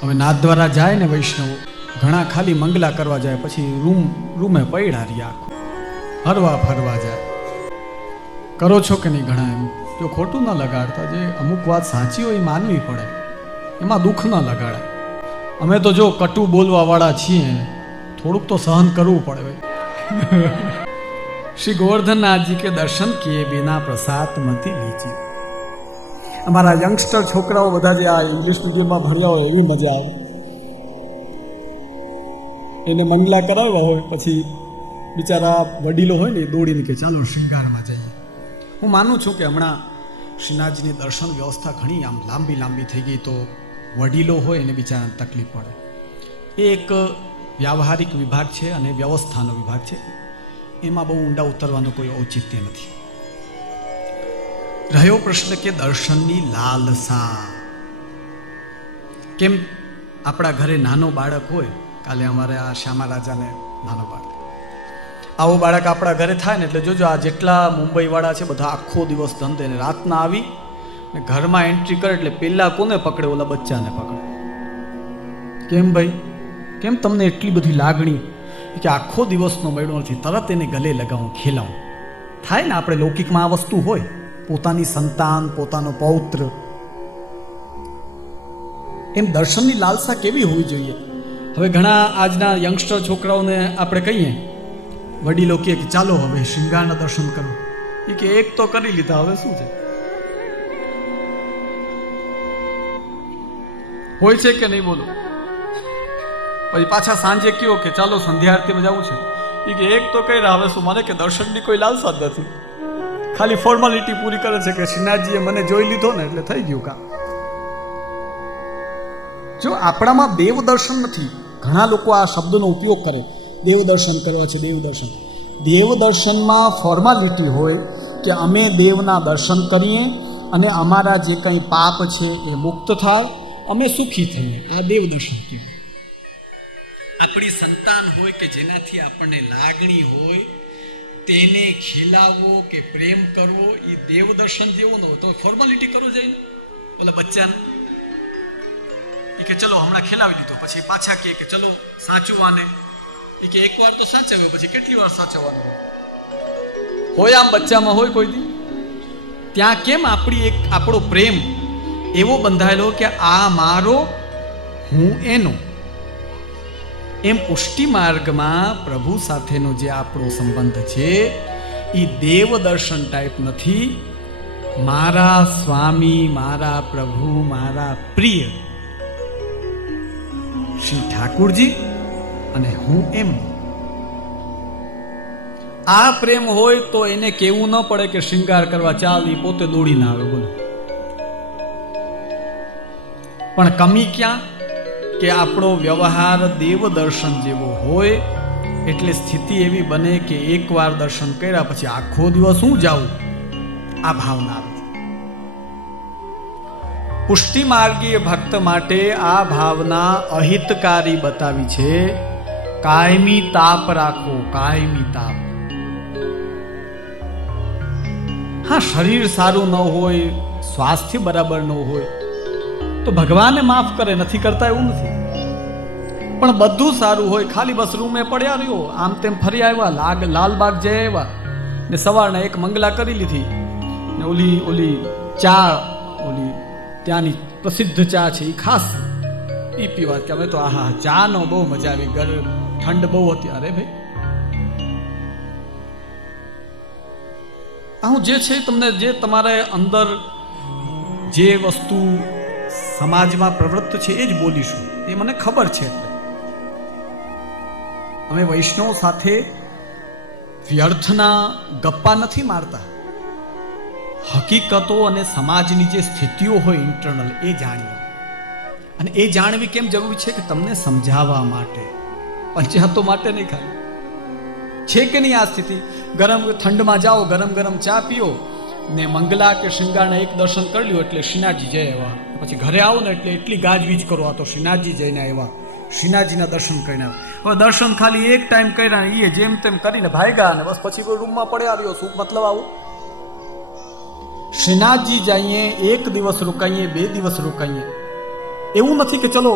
હવે નાથ દ્વારા જાય ને વૈષ્ણવ, ઘણા ખાલી મંગલા કરવા જાય, પછી રૂમે પૈડા રહ્યા, હરવા ફરવા જાય. કરો છો કે નહીં ઘણા? એમ જો ખોટું ન લગાડતા, જે અમુક વાત સાચી હોય એ માનવી પડે, એમાં દુઃખ ન લગાડાય. અમે તો જો કટુ બોલવા વાળા છીએ, થોડુંક તો સહન કરવું પડે ભાઈ. શ્રી ગોવર્ધનનાથજી કે દર્શન કિए बिना प्रसाद मती लीजिए. અમારા યંગસ્ટર છોકરાઓ બધા જે આ ઇંગ્લિશ મીડિયમમાં ભણ્યા હોય એવી મજા આવે. એને મંગલા કરાવ્યા હોય, પછી બિચારા વડીલો હોય ને એ દોડીને કે ચાલો શૃંગારમાં જઈએ. હું માનું છું કે હમણાં શ્રીનાથજીની દર્શન વ્યવસ્થા ઘણી આમ લાંબી થઈ ગઈ, તો વડીલો હોય એને બિચારાને તકલીફ પડે. એ એક વ્યાવહારિક વિભાગ છે અને વ્યવસ્થાનો વિભાગ છે, એમાં બહુ ઊંડા ઉતરવાનું કોઈ ઔચિત્ય નથી. રહ્યો પ્રશ્ન કે દર્શનની લાલસા. કેમ આપણા ઘરે નાનો બાળક હોય, કાલે અમારે આ શ્યામા રાજાને નાનો બાળક, આવો બાળક આપણા ઘરે થાય ને એટલે જોજો, આ જેટલા મુંબઈ વાળા છે બધા આખો દિવસ ધંધે ને રાતના આવી ને ઘરમાં એન્ટ્રી કરે એટલે પેલા કોને પકડે? ઓલા બચ્ચાને પકડે. કેમ ભાઈ, કેમ તમને એટલી બધી લાગણી કે આખો દિવસનો મેળો નથી, તરત એને ગલે લગાવું, ખેલાવું થાય ને? આપણે લૌકિકમાં આ વસ્તુ હોય, પોતાની સંતાન, પોતાનો પૌત્ર. એમ દર્શનની લાલસા કેવી હોવી જોઈએ? હવે ઘણા આજના યંગસ્ટર છોકરાઓને આપણે કહીએ, વડીલો કહે કે ચાલો હવે શૃંગારના દર્શન કરો, એ કે એક તો કરી લીધા, હવે શું છે? હોય છે કે નહીં બોલો? પછી પાછા સાંજે કયો કે ચાલો સંધ્યા આરતીમાં જવું છે, એ કે એક તો કહી રહ્યા, હવે શું? મને કે દર્શનની કોઈ લાલસા જ નથી, ખાલી ફોર્માલિટી પૂરી કરે છે કે શ્રીનાથજીએ મને જોઈ લીધો ને એટલે થઈ ગયું કામ. જો આપણામાં દેવ દર્શન નથી, ઘણા લોકો આ શબ્દનો ઉપયોગ કરે, દેવ દર્શન કરવા છે, દેવ દર્શન. દેવ દર્શનમાં ફોર્માલિટી હોય કે અમે દેવના દર્શન કરીએ અને અમારા જે કંઈ પાપ છે એ મુક્ત થાય, અમે સુખી થઈએ. આ દેવ દર્શન કહેવાય. આપણી સંતાન હોય કે જેનાથી આપણને લાગણી હોય, તેને ખેલાવવો કે પ્રેમ કરવો, એ દેવ દર્શન જેવો ન હોય. તો ફોર્માલિટી કરવો જોઈએ ને ઓલા બચ્ચાને, એ કે ચલો હમણાં ખેલાવી દીધો, પછી પાછા કે ચલો સાચવવાને, એ કે એકવાર તો સાચવ્યો, પછી કેટલી વાર સાચવવાનો હોય? આમ બચ્ચામાં હોય કોઈ દી? ત્યાં કેમ આપણો પ્રેમ એવો બંધાયેલો કે આ મારો, હું એનો. એમ પુષ્ટિ માર્ગમાં પ્રભુ સાથેનો જે આપણો સંબંધ છે એ દેવ દર્શન ટાઈપ નથી. મારા સ્વામી, મારા પ્રભુ, મારા પ્રિય શ્રી ઠાકુરજી અને હું એમ. આ પ્રેમ હોય તો એને કેવું ન પડે કે શૃંગાર કરવા ચાલ, એ પોતે દોડી ના આવે. બોલો, પણ કમી ક્યાં? કે આપણો વ્યવહાર દેવ દર્શન જેવો હોય એટલે સ્થિતિ એવી બને કે એકવાર દર્શન કર્યા પછી આખો દિવસ હું જાઉં, આ ભાવના આવે. પુષ્ટિ માર્ગીય ભક્ત માટે આ ભાવના અહિતકારી બતાવી છે. કાયમી તાપ રાખો, કાયમી તાપ. હા, શરીર સારું ન હોય, સ્વાસ્થ્ય બરાબર ન હોય તો ભગવાને માફ કરે, નથી કરતા એવું નથી. પણ બધું સારું હોય, ખાલી બસ રૂમે પડ્યા રહ્યો, આમ તેમ ફરી આવ્યા, લાલબાગ જઈ આવ્યા ને સવારના એક મંગલા કરી લીધી ને ઓલી ચા, ઓલી ત્યાંની પ્રસિદ્ધ ચા છે એ ખાસ એ પીવા કે અમે તો આહા ચા નો બહુ મજા આવી, ઠંડ બહુ હતી. અરે ભાઈ, હું જે છે તમને, જે તમારે અંદર જે વસ્તુ સમાજમાં પ્રવૃત્ત છે એ જ બોલીશું, એ મને ખબર છે. અમે વૈષ્ણવ સાથે વ્યર્થના ગપ્પા નથી મારતા. હકીકતો અને સમાજની જે સ્થિતિઓ હોય ઇન્ટરનલ, એ જાણીએ. અને એ જાણવી કેમ જરૂરી છે? કે તમને સમજાવવા માટે, પંચાયતો માટે નહીં. ખાલી છે કે નહીં આ સ્થિતિ? ઠંડમાં જાઓ, ગરમ ચા પીઓ ને મંગલા કે શૃંગારના એક દર્શન કરી લ્યો એટલે શ્રીનાથજી જય આવ્યા. પછી ઘરે આવો ને એટલે એટલી ગાજવીજ કરો, આ તો શ્રીનાથજી જઈને આવ્યા, શ્રીનાથજીના દર્શન કરીને આવ્યા. હવે દર્શન ખાલી એક ટાઈમ કર્યા, એ જેમ તેમ કરીને ભાગ્યા ને બસ પછી રૂમમાં પડ્યા રહ્યો. શું મતલબ આવો? શ્રીનાથજી જઈએ, એક દિવસ રોકાઈએ, 2 દિવસ રોકાઈએ, એવું નથી કે ચલો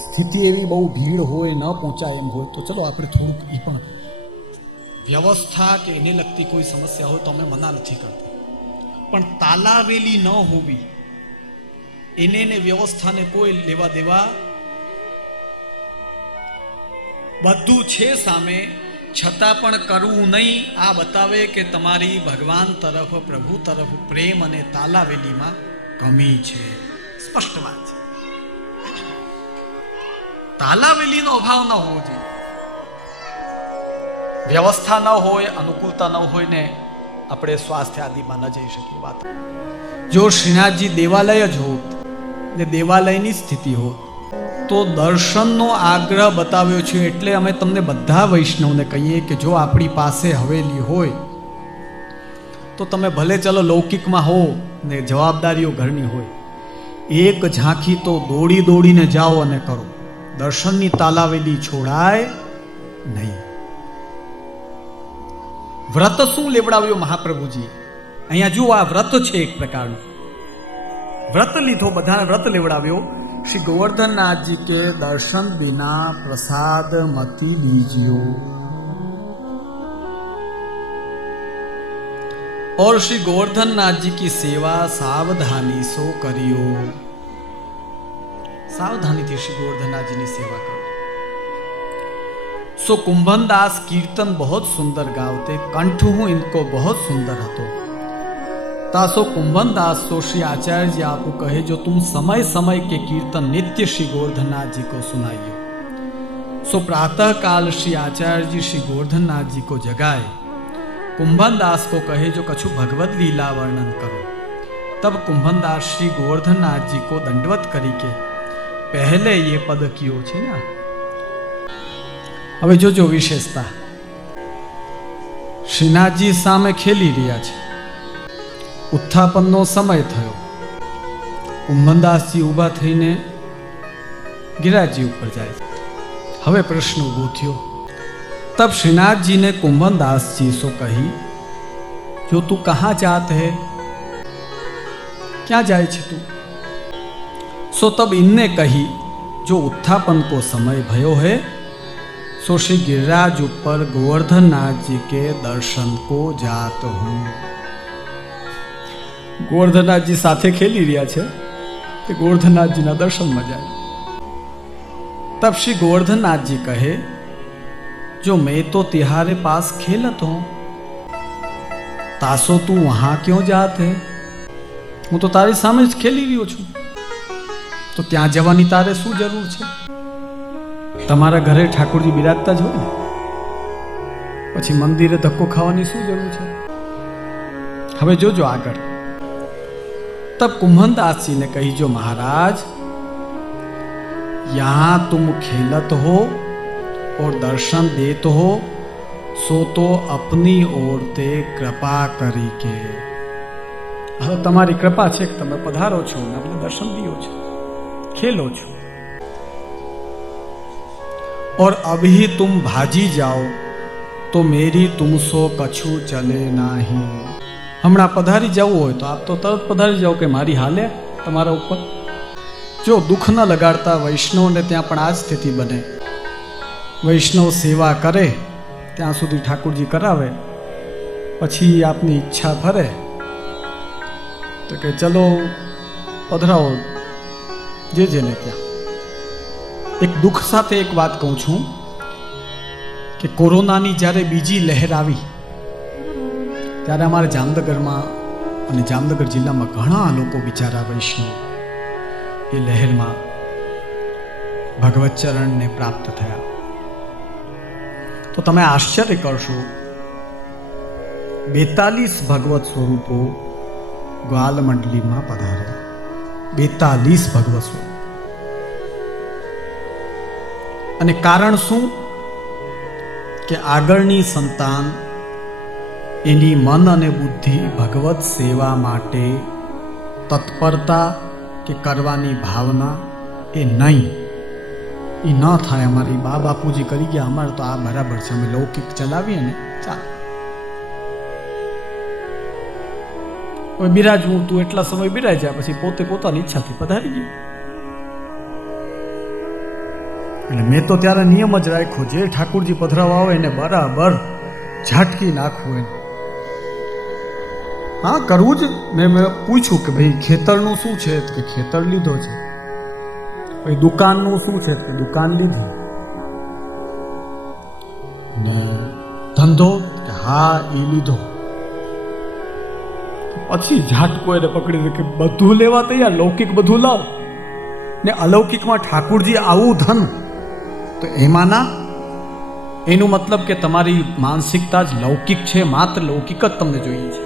સ્થિતિ એવી બહુ ભીડ હોય, ન પહોંચાય એમ હોય તો ચલો આપણે થોડુંક એ પણ વ્યવસ્થા કે એને લગતી કોઈ સમસ્યા હોય તો અમે મના નથી કરતા, પણ તાલાવેલી ન હોવી એને વ્યવસ્થાને કોઈ લેવા દેવા, બધું છે સામે છતાં પણ કરવું નહીં. આ બતાવે કે તમારી ભગવાન તરફ, પ્રભુ તરફ પ્રેમ અને તાલાવેલીમાં કમી છે. સ્પષ્ટ વાત છે. તાલાવેલીનો અભાવ ન હોવો જોઈએ. વ્યવસ્થા ન હોય, અનુકૂળતા ન હોય ને આપણે સ્વાસ્થ્ય આદિમાં ન જઈ શકીએ. વાત જો શ્રીનાથજી દેવાલય જ હોત ને દેવાલયની સ્થિતિ હોત તો દર્શનનો આગ્રહ બતાવ્યો છે. એટલે અમે તમને બધા વૈષ્ણવને કહીએ કે જો આપણી પાસે હવેલી હોય તો તમે ભલે ચલો લૌકિકમાં હો ને જવાબદારીઓ ઘરની હોય, એક ઝાંખી તો દોડી દોડીને જાઓ અને કરો. દર્શનની તાલાવેલી છોડાય નહીં. વ્રત શું લેવડાવ્યો મહાપ્રભુજી? અહીંયા જુઓ, આ વ્રત છે એક પ્રકારનું. વ્રત લીધો, બધાને વ્રત લેવડાવ્યો. श्री गोवर्धन नाथ जी के दर्शन बिना प्रसाद मती लीजियो, और श्री गोवर्धन नाथ जी की सेवा सावधानी सो करियो. सावधानी थी श्री गोवर्धन नाथ जी की सेवा करो. सो कुंभन दास कीर्तन बहुत सुंदर गावते, कंठ हूं इनको बहुत सुंदर हतो. तासो कुंभन दास सो श्री आचार्य जी आपको कहे जो तुम समय समय के कीर्तन नित्य श्री गोवर्धननाथ जी को सुनाइए. सो प्रातः काल श्री आचार्य जी श्री गोवर्धननाथ जी को जगाए. कुंभन दास को कहे जो कछु भगवत लीला वर्णन करो. तब कुंभन दास श्री गोवर्धननाथ जी को दंडवत करी के पहले ये पद कियो छे ना. હવે જોજો વિશેષતા. શ્રીનાથજી સામે ખેલી રહ્યા છે. ઉત્થાપનનો સમય થયો. કુંભનદાસજી ઊભા થઈને गिरिराजजी ऊपर जाए. હવે પ્રશ્ન ઊભો થયો. तब श्रीनाथ जी ने कुंभनदास जी सो कही जो तू कहाँ जात है, क्या जाए छे तू? सो तब इनने कही जो उत्थापन को समय भयो है सो श्री गिरिराज ऊपर गोवर्धननाथ जी के दर्शन को जात हूँ. गोवर्धननाथ जी साथे खेली रहा है कि गोवर्धननाथ जी ना दर्शन में जाए. तब श्री गोवर्धननाथ जी कहे जो मैं तो तिहारे पास खेलत हूं, तासो तू वहां क्यों जात है? हूँ तो तारी सामे ज खेली रह्यो छूं, तो त्यां जवानी तारे शू जरूर छे? तमारा घरे ठाकुरजी बिराजता ज होय ने, पछी मंदिरे धक्को खावानी शू जरूर छे? हवे जोजो आगळ. तब कुंभनदास जी ने कही जो महाराज यहां तुम खेलत हो और दर्शन देत हो सो तो अपनी ओर ते कृपा करी के. હવે તમારી કૃપા છે કે તમે પધારો છો ને અમને દર્શન દિયો છો, ખેલો છો. और अभी तुम भाजी जाओ तो मेरी तुमसो कछु चले नहीं. હમણાં પધારી જવું હોય તો આપ તો તરત પધારી જાઓ કે મારી હાલે તમારા ઉપર. જો દુઃખ ન લગાડતા વૈષ્ણવને ત્યાં પણ આ જ સ્થિતિ બને. વૈષ્ણવ સેવા કરે ત્યાં સુધી ઠાકુરજી કરાવે, પછી આપની ઈચ્છા ફરે તો કે ચલો પધરાવો જે જેને ત્યાં. એક દુઃખ સાથે એક વાત કહું છું કે કોરોનાની જ્યારે બીજી લહેર આવી ત્યારે અમારા જામનગરમાં અને જામનગર જિલ્લામાં ઘણા લોકો બિચારા વૈષ્ણવ એ લહેરમાં ભગવત ચરણને પ્રાપ્ત થયા. તો તમે આશ્ચર્ય કરશો, 42 ભગવત સ્વરૂપો ગ્વાલ મંડલીમાં પધાર્યા. 42 ભગવત સ્વરૂપ. અને કારણ શું કે આગળની સંતાન એની મન અને બુદ્ધિ ભગવત સેવા માટે તત્પરતા કે કરવાની ભાવના એ નહીં, એ ન થાય. અમારી બા બાપુજી કરી ગયા, અમારે તો આ બરાબર છે, અમે લૌકિક ચલાવીએ ને ચાલ. હવે બિરાજવું તું એટલા સમય બિરાજ્યા પછી પોતે પોતાની ઈચ્છાથી પધારી ગયો. એટલે મેં તો ત્યારે નિયમ જ રાખ્યો, જે ઠાકુરજી પધરાવા આવે એને બરાબર ઝાટકી નાખવું એને. હા, કરવું જ. મેં પૂછ્યું કે ભાઈ ખેતરનું શું છે, કે ખેતર લીધો છે. ભાઈ દુકાનનું શું છે, કે દુકાન લીધી. ને ધંધો, કે હા એ લીધો. પછી ઝાટકો એને પકડી દે કે બધું લેવા તૈયાર, લૌકિક બધું લાવ ને અલૌકિકમાં ઠાકુરજી આવું ધન, તો એમાં ના. એનું મતલબ કે તમારી માનસિકતા જ લૌકિક છે, માત્ર લૌકિક જ તમને જોઈએ છે.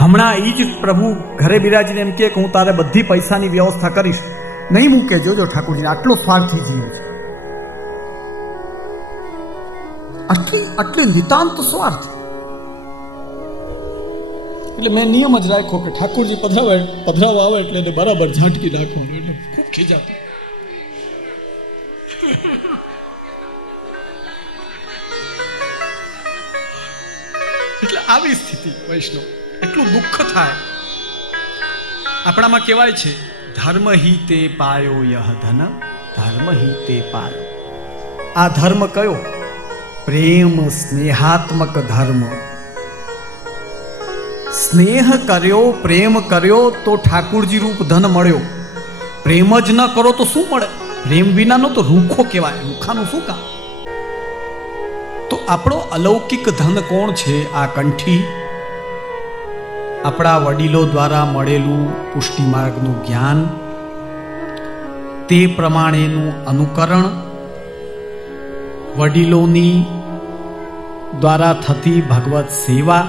હમણાં એ જ પ્રભુ ઘરે બિરાજીને એમ કે હું તારે બધી પૈસાની વ્યવસ્થા કરીશ, નહીં મૂકે. જોજો ઠાકુરજીને આટલો સ્વાર્થી જીવ છે, આટલી નિતાંત સ્વાર્થ. એટલે મેં નિયમ જ રાખ્યો કે ઠાકુરજી પધરાવા આવે એટલે એને બરાબર ઝાંટકી નાખવાનું. એટલે ખૂબ ખીજાતો. એટલે આવી સ્થિતિ વૈષ્ણવ, એટલું દુઃખ થાય. આપણામાં કહેવાય છે ધર્મ હિ તે પાયો યહ ધન, ધર્મ હિ તે પાયો. આ ધર્મ કયો? પ્રેમ સ્નેહાત્મક ધર્મ. સ્નેહ કર્યો, પ્રેમ કર્યો તો ઠાકુરજી રૂપ ધન મળ્યો. પ્રેમ જ ન કરો તો શું મળે? પ્રેમ વિનાનો તો રૂખો કહેવાય, રૂખાનું શું કામ? તો આપણો અલૌકિક ધન કોણ છે? આ કંઠી. આપણા વડીલો દ્વારા મળેલું પુષ્ટિ માર્ગનું જ્ઞાન, તે પ્રમાણેનું અનુકરણ, વડીલોની દ્વારા થતી ભગવત સેવા,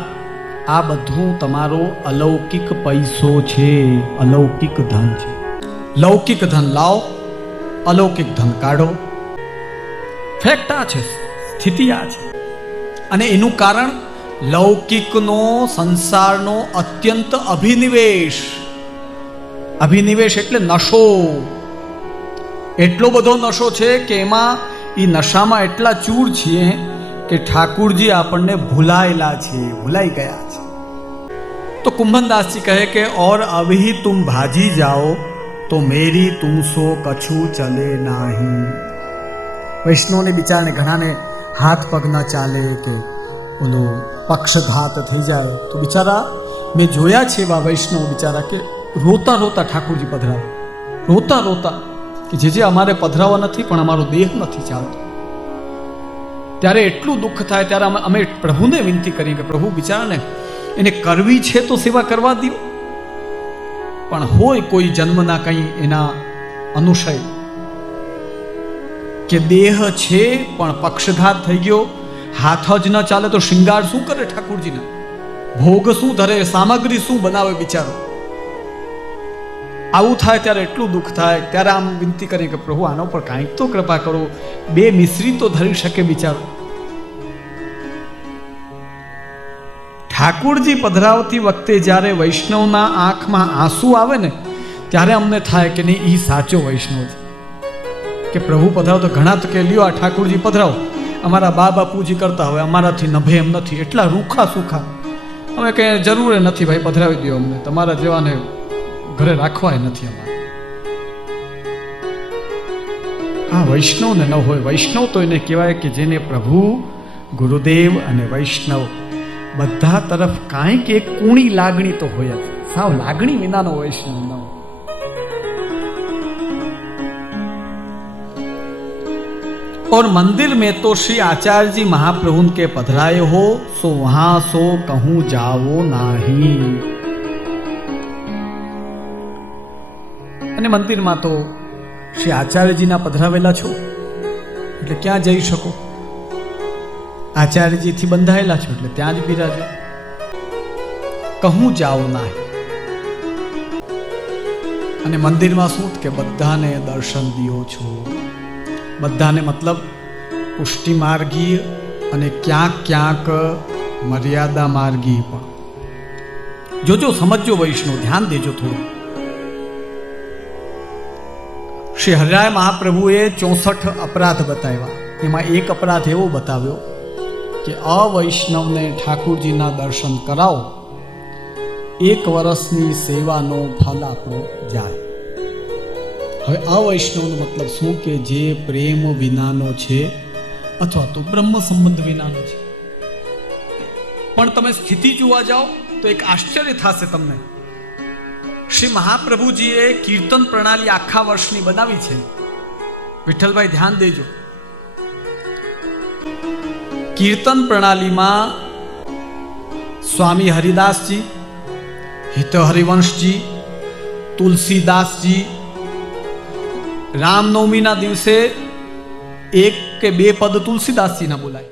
આ બધું તમારો અલૌકિક પૈસો છે, અલૌકિક ધન છે. લૌકિક ધન લાવો, અલૌકિક ધન કાઢો. ફેક્ટ આ છે, સ્થિતિ આ છે. અને એનું કારણ લૌકિકનો, સંસારનો અત્યંત અભિનિવેશ. અભિનિવેશ એટલે નશો. એટલો બધો નશો છે કે એમાં એ નશામાં એટલા ચૂર છીએ કે ઠાકુરજી આપણને ભૂલાયેલા છે, ભૂલાઈ ગયા છે. તો કુંભનદાસજી કહે કે ઓર અભી તુમ ભાજી જાઓ તો મેરી તુમસો કછું ચલે નહીં. વૈષ્ણવને બિચારાને ઘણાને હાથ પગ ન ચાલે કે ઓલો પક્ષઘાત થઈ જાય, તો બિચારા મેં જોયા છે એવા વૈષ્ણવ બિચારા કે રોતા રોતા ઠાકુરજી પધરાવે, રોતા રોતા કે જે અમારે પધરાવા નથી પણ અમારો દેહ નથી ચાલતો. ત્યારે એટલું દુઃખ થાય. ત્યારે અમે પ્રભુને વિનંતી કરી કે પ્રભુ બિચારાને એને કરવી છે તો સેવા કરવા દો, પણ હોય કોઈ જન્મના કંઈ એના અનુશય કે દેહ છે પણ પક્ષઘાત થઈ ગયો, હાથ જ ન ચાલે તો શૃંગાર શું કરે ઠાકુરજીના? ભોગ શું ધરે? સામગ્રી શું બનાવે બિચારો? આવું થાય ત્યારે એટલું દુઃખ થાય. ત્યારે આમ વિનંતી કરી કે પ્રભુ આના ઉપર કાંઈક તો કૃપા કરો, બે મિશ્રી તો ધરી શકે બિચારો. ઠાકુરજી પધરાવતી વખતે જ્યારે વૈષ્ણવના આંખમાં આંસુ આવે ને, ત્યારે અમને થાય કે નહીં, એ સાચો વૈષ્ણવ છે. કે પ્રભુ પધરાવો તો ઘણા તો કે લ્યો આ ઠાકુરજી પધરાવો, અમારા બા બાપુજી કરતા હોય, અમારાથી નભે એમ નથી, એટલા રૂખા સુખા, અમે કંઈ જરૂર નથી ભાઈ પધરાવી દો અમને, તમારા જેવાને ઘરે રાખવાય નથી અમારે. આ વૈષ્ણવને ન હોય. વૈષ્ણવ તો એને કહેવાય કે જેને પ્રભુ, ગુરુદેવ અને વૈષ્ણવ બધા તરફ કાંઈક એક કુણી લાગણી તો હોય જ. સાવ લાગણી વિનાનો વૈષ્ણવ ન હોય. और मंदिर में तो श्री आचार्य जी महाप्रभु के पधराए हो सो वहां सो कहूं जाओ नहीं. અને મંદિરમાં તો શ્રી આચાર્યજીના પધરાવેલા છો એટલે ક્યાં જઈ શકો? આચાર્યજીથી બંધાયેલા છો એટલે ત્યાં જ બિરાજો. કહું જાઓ નહીં. અને મંદિરમાં શું કે બધાને દર્શન દિયો છો. બધાને મતલબ પુષ્ટિ માર્ગી અને ક્યાંક ક્યાંક મર્યાદા માર્ગી પણ. જોજો, સમજો વૈષ્ણવ, ધ્યાન દેજો થોડું. શ્રી હરિરાય મહાપ્રભુએ 64 અપરાધ બતાવ્યા. એમાં એક અપરાધ એવો બતાવ્યો કે અવૈષ્ણવને ઠાકુરજીના દર્શન કરાવો, 1 વર્ષની સેવાનો ફલ આપણો જાય. હવે અવૈષ્ણવનો મતલબ શું કે જે પ્રેમ વિનાનો છે અથવા તો બ્રહ્મ સંબંધ વિનાનો છે. પણ તમે સ્થિતિ જોવા જાઓ તો એક આશ્ચર્ય થશે તમને. શ્રી મહાપ્રભુજીએ કીર્તન પ્રણાલી આખા વર્ષની બનાવી છે. વિઠ્ઠલભાઈ ધ્યાન દેજો. કીર્તન પ્રણાલીમાં સ્વામી હરિદાસજી, હિત હરિવંશજી, તુલસીદાસજી રામનવમીના દિવસે એક કે બે પદ તુલસીદાસજીના બોલાય.